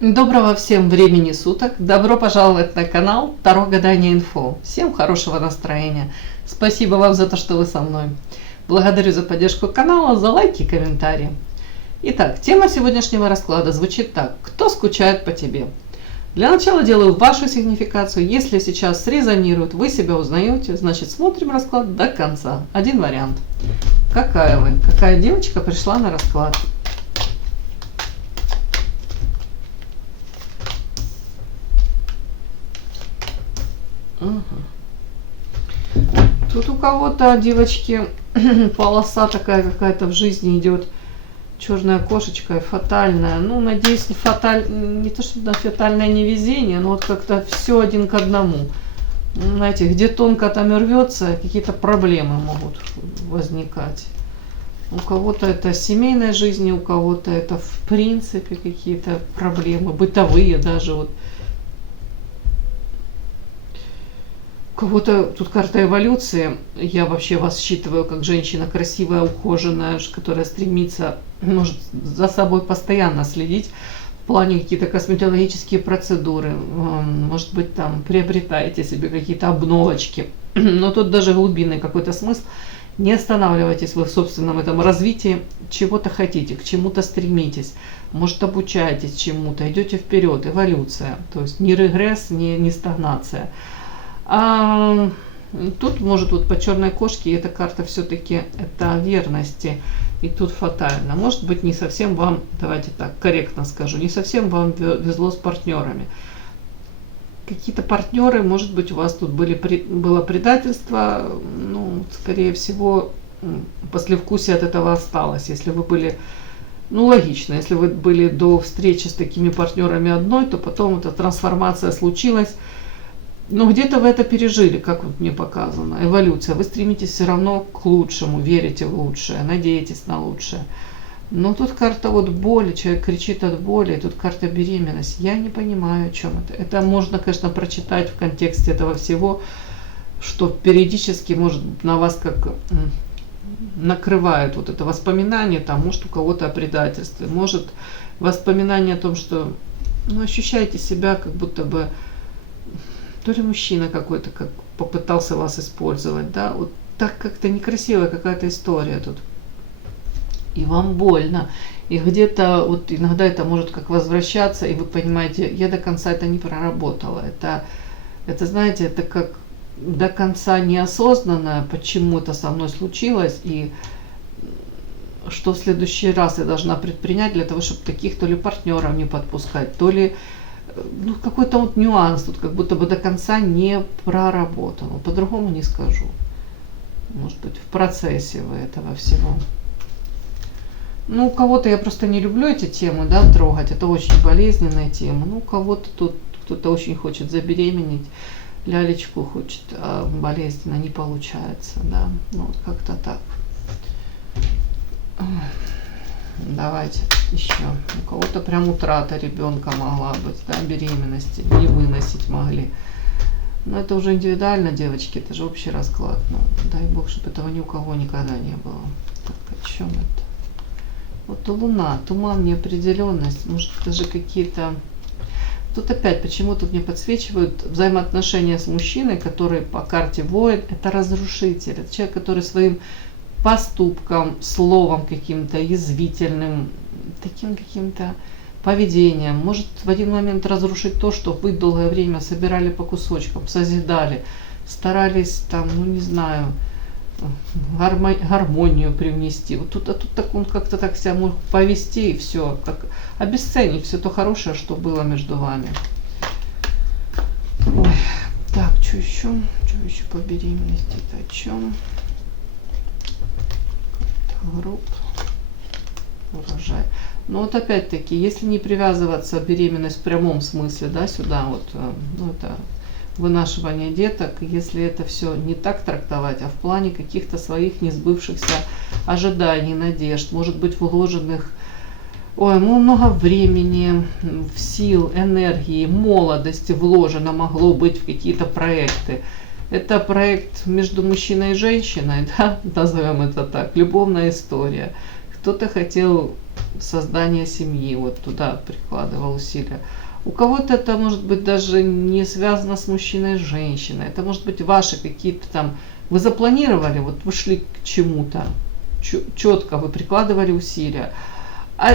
Доброго всем времени суток! Добро пожаловать на канал Таро Гадание Инфо. Всем хорошего настроения. Спасибо вам за то, что вы со мной. Благодарю за поддержку канала, за лайки и комментарии. Итак, тема сегодняшнего расклада звучит так. Кто скучает по тебе? Для начала делаю вашу сигнификацию. Если сейчас срезонирует, вы себя узнаете, значит смотрим расклад до конца. Один вариант. Какая вы? Какая девочка пришла на расклад? Тут у кого-то, девочки, полоса такая какая-то в жизни идет. Черная кошечка, фатальная. Ну, надеюсь, не то, что фатальное невезение, но вот как-то все один к одному. Знаете, где тонко там и рвется, какие-то проблемы могут возникать. У кого-то это семейной жизни, у кого-то это в принципе какие-то проблемы, бытовые даже вот. У кого-то тут карта эволюции. Я вообще вас считываю как женщина красивая, ухоженная, которая стремится, может, за собой постоянно следить в плане какие-то косметологические процедуры. Может быть, там приобретаете себе какие-то обновочки. Но тут даже глубинный какой-то смысл. Не останавливайтесь вы в собственном этом развитии, чего-то хотите, к чему-то стремитесь. Может, обучаетесь чему-то, идете вперед, эволюция. То есть не регресс, не стагнация. А тут может вот по черной кошке эта карта все-таки это верности, и тут фатально. Может быть, не совсем вам, давайте так корректно скажу, не совсем вам везло с партнерами. Какие-то партнеры, может быть, у вас тут было предательство, ну, скорее всего, послевкусие от этого осталось. Если вы были, ну, логично, если вы были до встречи с такими партнерами одной, то потом эта трансформация случилась. Но где-то вы это пережили, как вот мне показано. Эволюция. Вы стремитесь все равно к лучшему, верите в лучшее, надеетесь на лучшее. Но тут карта вот боли, человек кричит от боли, и тут карта беременность. Я не понимаю, о чем это. Это можно, конечно, прочитать в контексте этого всего, что периодически, может, на вас как накрывает вот это воспоминание, там, может, у кого-то о предательстве, может, воспоминание о том, что, ну, ощущаете себя как будто бы то ли мужчина какой-то как попытался вас использовать, да, вот так как-то некрасивая какая-то история тут. И вам больно. И где-то вот иногда это может как возвращаться, и вы понимаете, я до конца это не проработала. Это знаете, это как до конца неосознанно, почему это со мной случилось, и что в следующий раз я должна предпринять для того, чтобы таких то ли партнеров не подпускать, то ли ну, какой-то вот нюанс тут как будто бы до конца не проработан. По-другому не скажу. Может быть, в процессе вы этого всего. Ну, у кого-то я просто не люблю эти темы, да, трогать. Это очень болезненная тема. Ну, у кого-то тут кто-то очень хочет забеременеть, лялечку хочет, а болезненно не получается, да. Ну, вот как-то так. Давайте еще. У кого-то прям утрата ребенка могла быть, да, беременности, не выносить могли. Но это уже индивидуально, девочки, это же общий расклад. Ну, дай бог, чтобы этого ни у кого никогда не было. Так, о чем это? Вот Луна, туман, неопределенность, может даже какие-то... Тут опять, почему тут мне подсвечивают взаимоотношения с мужчиной, который по карте воин, это разрушитель, это человек, который своим поступком, словом каким-то язвительным, таким каким-то поведением может в один момент разрушить то, что вы долгое время собирали по кусочкам, созидали, старались там, ну не знаю, гармонию привнести. Вот тут, тут так он как-то так себя может повести, и все, как обесценить все то хорошее, что было между вами. Ой, так, что еще? Что еще по беременности? Это о чем? Групп, урожай. Но вот опять-таки, если не привязываться беременность в прямом смысле, да, сюда вот, ну это вынашивание деток, если это все не так трактовать, а в плане каких-то своих несбывшихся ожиданий, надежд, может быть вложенных, ой, ну, много времени, сил, энергии, молодости вложено могло быть в какие-то проекты. Это проект между мужчиной и женщиной, да, назовем это так, любовная история. Кто-то хотел создание семьи, вот туда прикладывал усилия. У кого-то это может быть даже не связано с мужчиной и женщиной. Это может быть ваши какие-то там... Вы запланировали, вот вы шли к чему-то, четко вы прикладывали усилия. А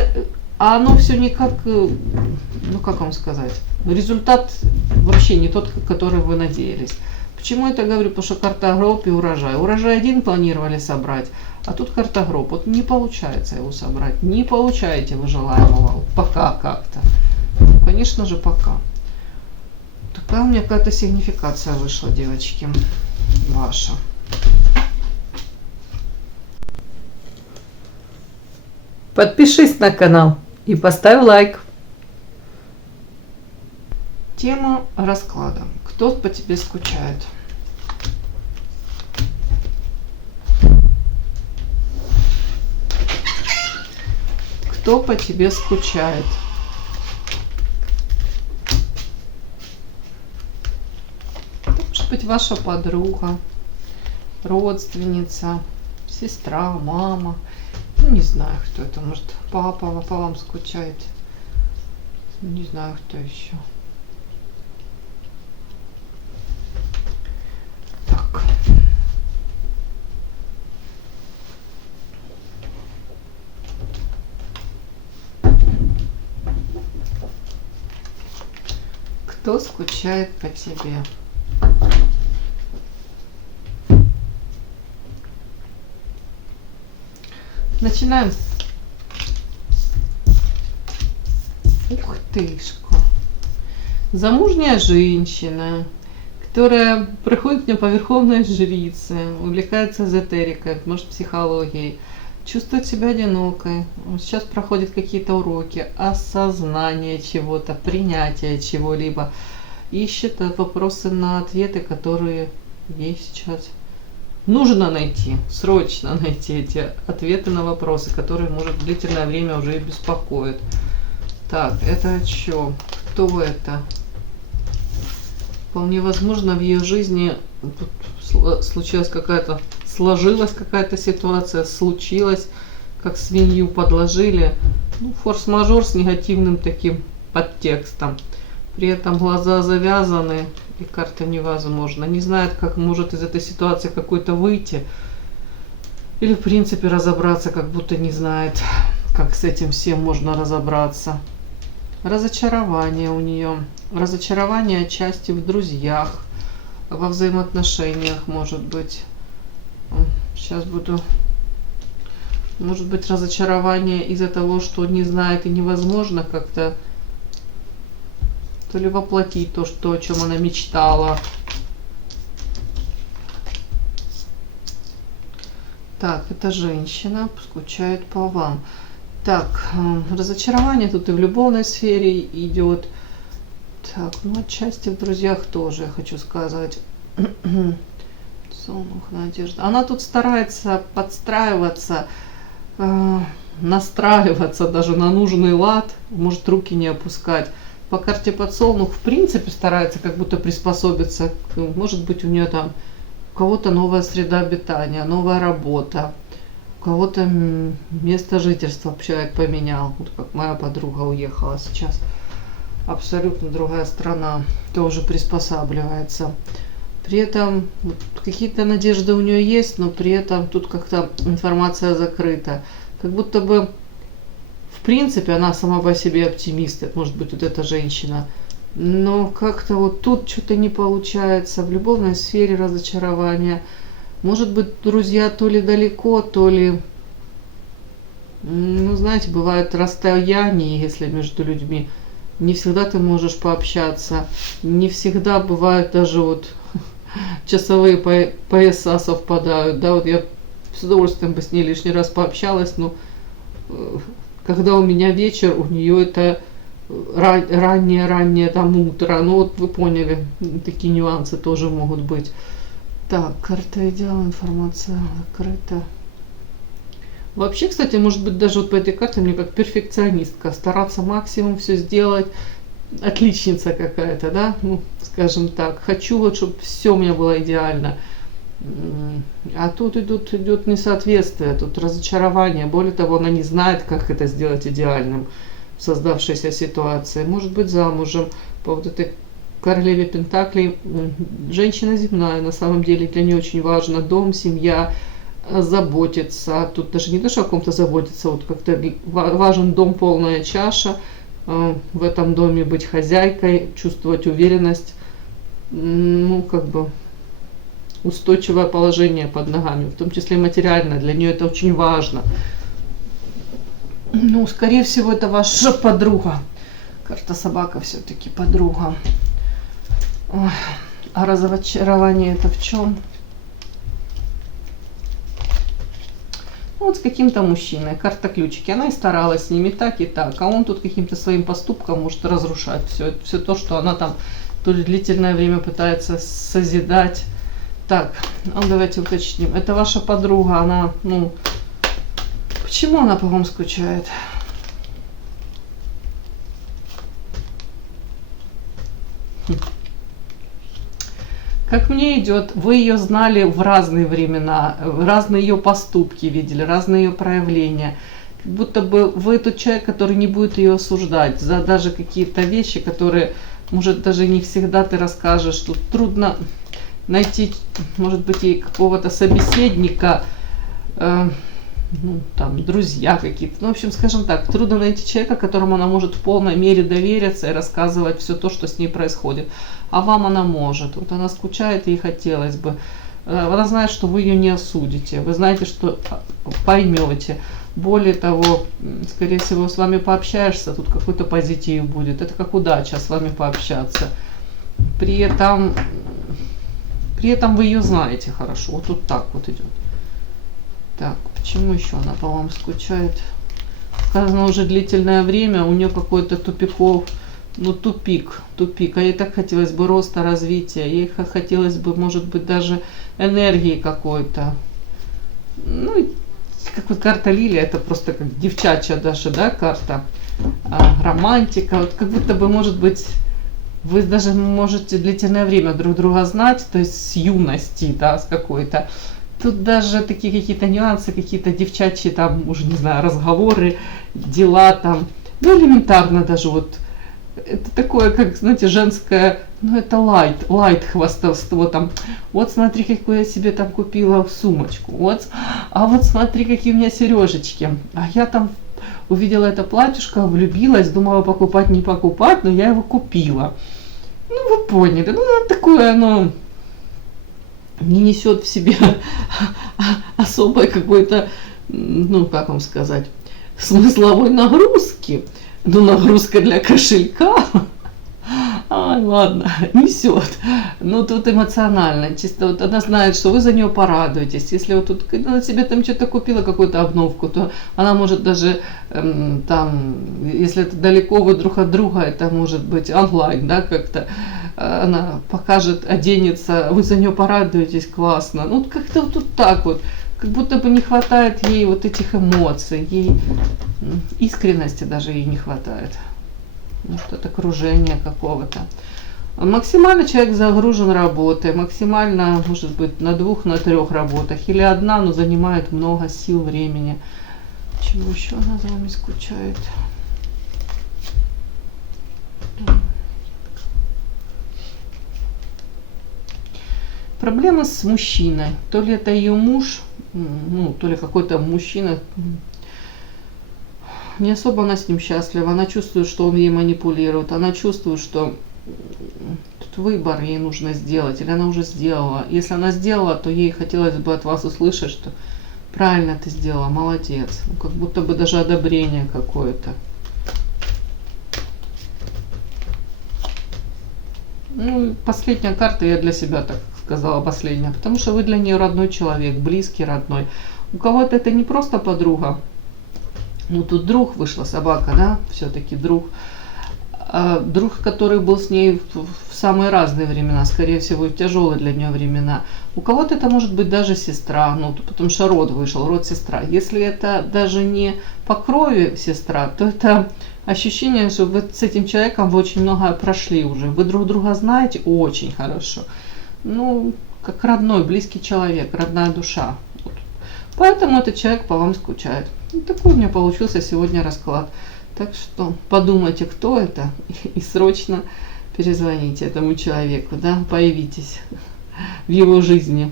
оно все никак, ну как вам сказать, результат вообще не тот, который вы надеялись. Почему я это говорю? Потому что карта гроб и урожай. Урожай один планировали собрать, а тут карта гроб. Вот не получается его собрать, не получаете вы желаемого. Пока как-то. Конечно же, пока. Такая у меня какая-то сигнификация вышла, девочки, ваша. Подпишись на канал и поставь лайк. Тема расклада. Кто по тебе скучает? Кто по тебе скучает? Это может быть ваша подруга, родственница, сестра, мама. Ну, не знаю, кто это. Может, папа по вам скучает. Не знаю, кто еще. Так. Кто скучает по тебе? Начинаем. Ух тышка. Замужняя женщина, которая приходит мне по верховной жрице, увлекается эзотерикой, может, психологией, чувствует себя одинокой. Сейчас проходит какие-то уроки осознания чего-то, принятия чего-либо. Ищет вопросы на ответы, которые ей сейчас нужно найти, срочно найти эти ответы на вопросы, которые, может, длительное время уже и беспокоят. Так, это что? Кто это? Вполне возможно, в ее жизни случилась какая-то, сложилась какая-то ситуация, случилась, как свинью подложили. Ну, форс-мажор с негативным таким подтекстом. При этом глаза завязаны, и карта невозможно. Не знает, как может из этой ситуации какой-то выйти. Или, в принципе, разобраться, как будто не знает, как с этим всем можно разобраться. Разочарование у нее. Разочарование отчасти в друзьях, во взаимоотношениях, может быть. Сейчас буду... Может быть, разочарование из-за того, что не знает и невозможно как-то то ли воплотить то, о чем она мечтала. Так, эта женщина скучает по вам. Так, разочарование тут и в любовной сфере идет. Так, ну отчасти в друзьях тоже, я хочу сказать. Солнух, надежда. Она тут старается подстраиваться, настраиваться даже на нужный лад, может руки не опускать. По карте подсолнух в принципе старается как будто приспособиться. Может быть, у нее там у кого-то новая среда обитания, новая работа, у кого-то место жительства человек поменял. Вот как моя подруга уехала сейчас. Абсолютно другая страна, тоже приспосабливается. При этом вот, какие-то надежды у нее есть, но при этом тут как-то информация закрыта. Как будто бы в принципе, она сама по себе оптимист, может быть, вот эта женщина. Но как-то вот тут что-то не получается. В любовной сфере разочарование. Может быть, друзья то ли далеко, то ли... Ну, знаете, бывает расстояние, если между людьми. Не всегда ты можешь пообщаться. Не всегда бывает даже вот часовые пояса совпадают. Да, вот я с удовольствием бы с ней лишний раз пообщалась, но... Когда у меня вечер, у нее это раннее там утро. Ну вот вы поняли, такие нюансы тоже могут быть. Так, карта идеал, информация закрыта. Вообще, кстати, может быть, даже вот по этой карте мне как перфекционистка. Стараться максимум все сделать. Отличница какая-то, да? Ну, скажем так. Хочу вот, чтобы все у меня было идеально. А тут идет несоответствие, тут разочарование. Более того, она не знает, как это сделать идеальным в создавшейся ситуации. Может быть замужем по вот этой королеве Пентаклей. Женщина земная, на самом деле для нее очень важно дом, семья, заботиться. Тут даже не то, что о ком-то заботиться, вот как-то важен дом, полная чаша. В этом доме быть хозяйкой, чувствовать уверенность, ну, как бы устойчивое положение под ногами, в том числе материально. Для нее это очень важно. Ну, скорее всего, это ваша подруга. Карта собака все-таки подруга. Ой. А разочарование это в чем? Вот с каким-то мужчиной. Карта ключики. Она и старалась с ними так и так. А он тут каким-то своим поступком может разрушать все то, что она там то длительное время пытается созидать. Так, ну давайте уточним. Это ваша подруга, она, ну, почему она по вам скучает? Как мне идет, вы ее знали в разные времена, разные ее поступки видели, разные ее проявления. Как будто бы вы тот человек, который не будет ее осуждать за даже какие-то вещи, которые, может, даже не всегда ты расскажешь. Тут трудно найти, может быть, ей какого-то собеседника, ну, там, друзья какие-то. Ну, в общем, скажем так, трудно найти человека, которому она может в полной мере довериться и рассказывать все то, что с ней происходит. А вам она может. Вот она скучает, ей хотелось бы. Она знает, что вы ее не осудите. Вы знаете, что поймете. Более того, скорее всего, с вами пообщаешься, тут какой-то позитив будет. Это как удача с вами пообщаться. При этом вы ее знаете хорошо. Вот тут так вот идет. Так, почему еще она по вам скучает? Сказано уже длительное время, у нее какой-то тупик. А ей так хотелось бы роста, развития, ей хотелось бы, может быть, даже энергии какой-то. Ну, как вот карта Лилия, это просто как девчачья даже, да, карта. Романтика, вот как будто бы, может быть, вы даже можете длительное время друг друга знать, то есть с юности, да, с какой-то. Тут даже такие какие-то нюансы, какие-то девчачьи там, уже не знаю, разговоры, дела там, ну элементарно даже вот. Это такое, как, знаете, женское, ну это лайт хвастовство там. Вот смотри, какую я себе там купила сумочку. Вот, а вот смотри, какие у меня сережечки. А я там увидела это платьюшко, влюбилась, думала покупать, не покупать, но я его купила. Ну вы поняли, ну такое оно не несет в себе особой какой-то, ну как вам сказать, смысловой нагрузки. Ну, нагрузка для кошелька. Ай, ладно, несет. Но тут эмоционально. Чисто вот она знает, что вы за нее порадуетесь. Если вот тут она себе там что-то купила, какую-то обновку, то она может даже там, если это далеко вы друг от друга, это может быть онлайн, да, как-то она покажет, оденется, вы за нее порадуетесь, классно. Ну, как-то вот тут так вот. Как будто бы не хватает ей вот этих эмоций, ей искренности даже ей не хватает. Может, от окружения какого-то. Максимально человек загружен работой, максимально, может быть, на 2, на 3 работах. Или одна, но занимает много сил, времени. Чего еще она за вами скучает? Проблема с мужчиной. То ли это ее муж, ну, то ли какой-то мужчина. Не особо она с ним счастлива. Она чувствует, что он ей манипулирует. Она чувствует, что тут выбор ей нужно сделать. Или она уже сделала. Если она сделала, то ей хотелось бы от вас услышать, что правильно ты сделала, молодец. Ну, как будто бы даже одобрение какое-то. Ну, последняя карта я для себя так сказала, последняя. Потому что вы для нее родной человек, близкий, родной. У кого-то это не просто подруга. Ну, тут друг, вышла собака, да, все-таки друг. Друг, который был с ней в самые разные времена, скорее всего, в тяжелые для нее времена. У кого-то это может быть даже сестра, ну, потому что род вышел, род сестра. Если это даже не по крови сестра, то это ощущение, что вы с этим человеком вы очень многое прошли уже. Вы друг друга знаете очень хорошо. Ну, как родной, близкий человек, родная душа. Вот. Поэтому этот человек по вам скучает. И такой у меня получился сегодня расклад. Так что подумайте, кто это, и срочно перезвоните этому человеку, да, появитесь в его жизни,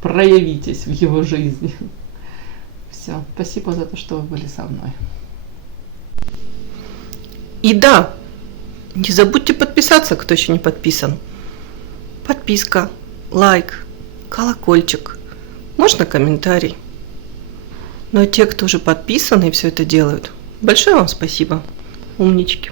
проявитесь в его жизни. Все, спасибо за то, что вы были со мной. И да, не забудьте подписаться, кто еще не подписан. Подписка, лайк, колокольчик, можно комментарий. Но те, кто уже подписаны и все это делают, большое вам спасибо, умнички.